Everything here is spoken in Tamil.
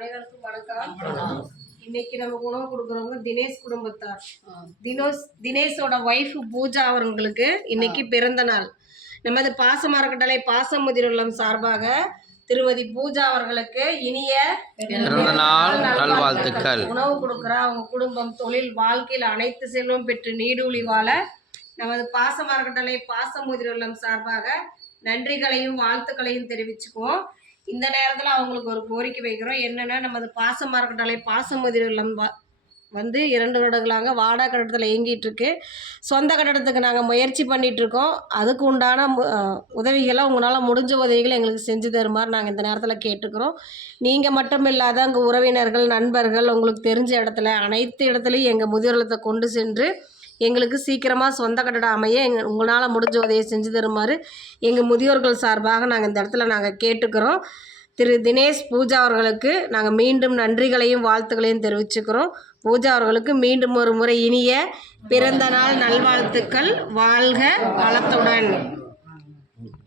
அனைவருக்கும் வணக்கம். இன்னைக்கு நமக்கு உணவு கொடுக்குறவங்க தினேஷ் குடும்பத்தார். தினேஷோட ஒய்ஃப் பூஜா அவர்களுக்கு இன்னைக்கு பிறந்த நாள். நமது பாசமரக்கட்டளை பாசமுதிருள்ளம் சார்பாக திருமதி பூஜா அவர்களுக்கு இனிய பிறந்த நாள் நல்வாழ்த்துக்கள். உணவு கொடுக்குற அவங்க குடும்பம், தொழில், வாழ்க்கையில் அனைத்து செல்வம் பெற்று நீடூழி வாழ நமது பாசமரக்கட்டளை பாசமுதிருள்ளம் சார்பாக நன்றிகளையும் வாழ்த்துக்களையும் தெரிவிச்சுக்குவோம். இந்த நேரத்தில் அவங்களுக்கு ஒரு கோரிக்கை வைக்கிறோம். என்னென்னா, நமது பாசமரக்கட்டளை பாசமுதிருள்ளம் வந்து 2 வருடங்களாக வாடகை கட்டடத்தில் இயங்கிட்டுருக்கு. சொந்த கட்டடத்துக்கு நாங்கள் முயற்சி பண்ணிகிட்ருக்கோம். அதுக்கு உண்டான உதவிகளை உங்களால் முடிஞ்ச உதவிகளை எங்களுக்கு செஞ்சு தருமாறு நாங்கள் இந்த நேரத்தில் கேட்டுக்கிறோம். நீங்கள் மட்டும் இல்லாத உங்கள் உறவினர்கள், நண்பர்கள், உங்களுக்கு தெரிஞ்ச இடத்துல அனைத்து இடத்துலையும் எங்கள் முதியோர்லத்தை கொண்டு சென்று எங்களுக்கு சீக்கிரமாக சொந்த கட்டடம் அமைய உங்களால் முடிஞ்ச உதவியை செஞ்சு தருமாறு எங்கள் முதியோர்கள் சார்பாக நாங்கள் இந்த இடத்துல நாங்கள் கேட்டுக்கிறோம். திரு தினேஷ் பூஜா அவர்களுக்கு நாங்கள் மீண்டும் நன்றிகளையும் வாழ்த்துக்களையும் தெரிவிச்சுக்கிறோம். பூஜா அவர்களுக்கு மீண்டும் ஒரு முறை இனிய பிறந்த நாள் நல்வாழ்த்துக்கள். வாழ்க வளத்துடன்.